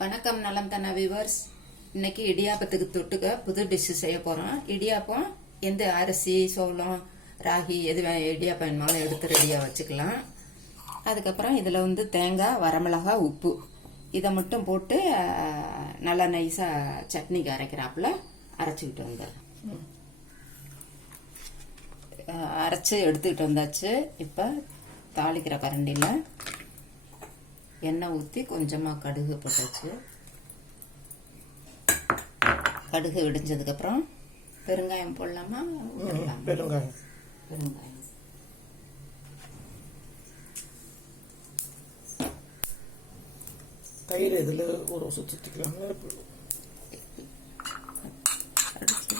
வணக்கம் நலம் தன விவர்ஸ் இன்னைக்கு இடியாப்பத்துக்கு தொட்டுக்க புது டிஷ்ஷு செய்ய போறோம். இடியாப்பம் எந்த அரிசி சோளம் ராகி எது இடியாப்பம் வேணுமாலும் எடுத்து ரெடியாக வச்சுக்கலாம். அதுக்கப்புறம் இதில் வந்து தேங்காய் வரமிளகாய் உப்பு. இதை மட்டும் போட்டு நல்லா நைஸாக சட்னிக்கு அரைக்கிறாப்புல அரைச்சிக்கிட்டு வந்துடுறேன் அரைச்சி எடுத்துக்கிட்டு வந்தாச்சு. இப்போ தாளிக்கிற கரண்டியில் எண்ணெய் ஊற்றி கொஞ்சமாக கடுகு போட்டாச்சு. கடுகு இடிஞ்சதுக்கப்புறம் பெருங்காயம் போடலாமா? பெருங்காயம். பெருங்காயம். தயிர் இதில் ஒரு சுற்றிக்கலாம் அடிச்சு.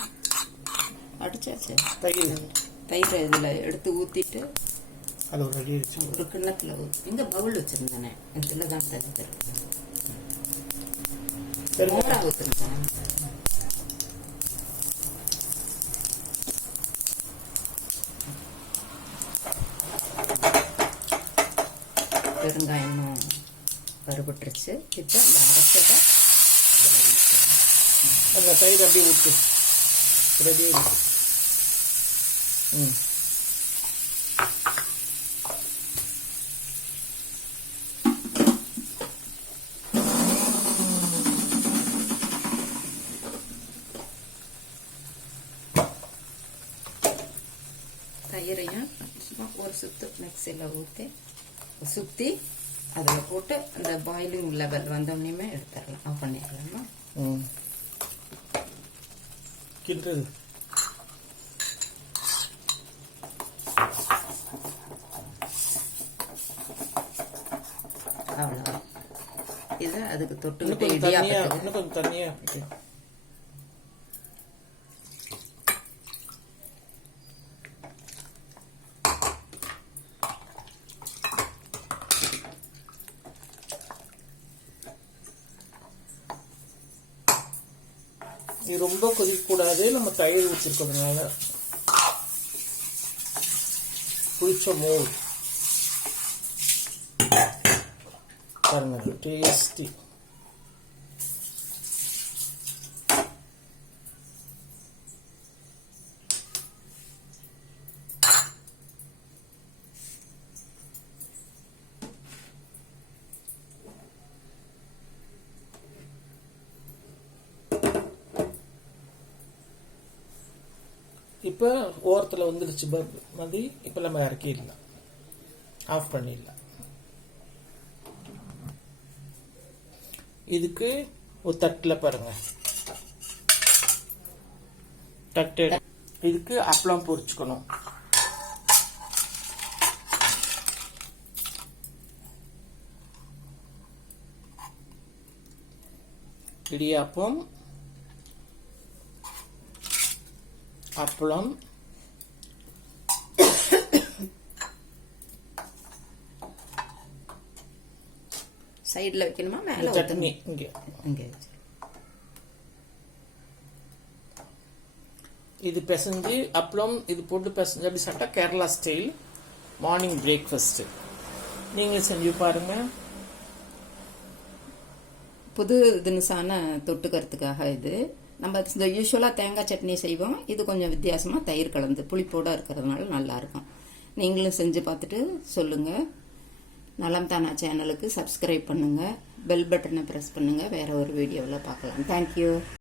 அடிச்சாச்சு. தயிர். தயிரை இதில் எடுத்து ஊற்றிட்டு அது ஒரு ரெடி ஆயிடுச்சு ஒரு கிண்ணத்தில் இங்கே பவுல் வச்சுருந்தேனே. இதில் தான் பெருங்காயம் மோரா ஊற்றுருந்தேன் பெருங்காயமும் வறுபட்டுருச்சு இப்போ அந்த அரைச்சதை அந்த தயிர் அப்படியே ஊற்று ரெடி ம். தயிரையும் சும்மா ஒரு சுத்து மிக்சியில் ஊற்றி சுற்றி அதில் போட்டு அந்த பாயிலிங் லெவல் வந்தோடனேயுமே எடுத்துடலாம். ஆஃப் பண்ணிடலாமா? கிண்டுறது அவ்வளோதான் இதை அதுக்கு இடியாப்பத்துக்கு இன்னும் கொஞ்சம் தண்ணியாக இது ரொம்ப கொதிக்கக்கூடாது. நம்ம தயிர் ஊற்றிருக்கிறதுனால புளிச்ச மோர். பாருங்க டேஸ்டி இப்போ ஓரத்தில் வந்துருச்சு பப் மாதிரி இப்போ நம்ம இறக்கிடலாம். ஆஃப் பண்ணிடலாம். இதுக்கு ஒரு தட்டில் பாருங்க. தட்டு இதுக்கு அப்பளம் பொரிச்சுக்கணும். இடியாப்பம் அப்பளம். சைடில் வைக்கணுமா? மேலே சட்னி. இங்கே. இங்கே இது பிசைஞ்சு அப்பளம் இது போட்டு பிசைஞ்சு அப்படி சாப்பிட்டா கேரளா ஸ்டைல் மார்னிங் பிரேக்ஃபாஸ்ட்டு நீங்களும் செஞ்சு பாருங்க. புது தினுசான தொட்டுக்கிறதுக்காக இது. நம்ம இந்த யூஸ்வலாக தேங்காய் சட்னி செய்வோம். இது கொஞ்சம் வித்தியாசமாக தயிர் கலந்து புளிப்போட இருக்கிறதுனால நல்லாயிருக்கும் நீங்களும் செஞ்சு பார்த்துட்டு சொல்லுங்கள் நலம் தானா சேனலுக்கு சப்ஸ்கிரைப் பண்ணுங்கள் பெல் பட்டனை ப்ரெஸ் பண்ணுங்கள் வேறு ஒரு வீடியோவில் பார்க்கலாம். தேங்க்யூ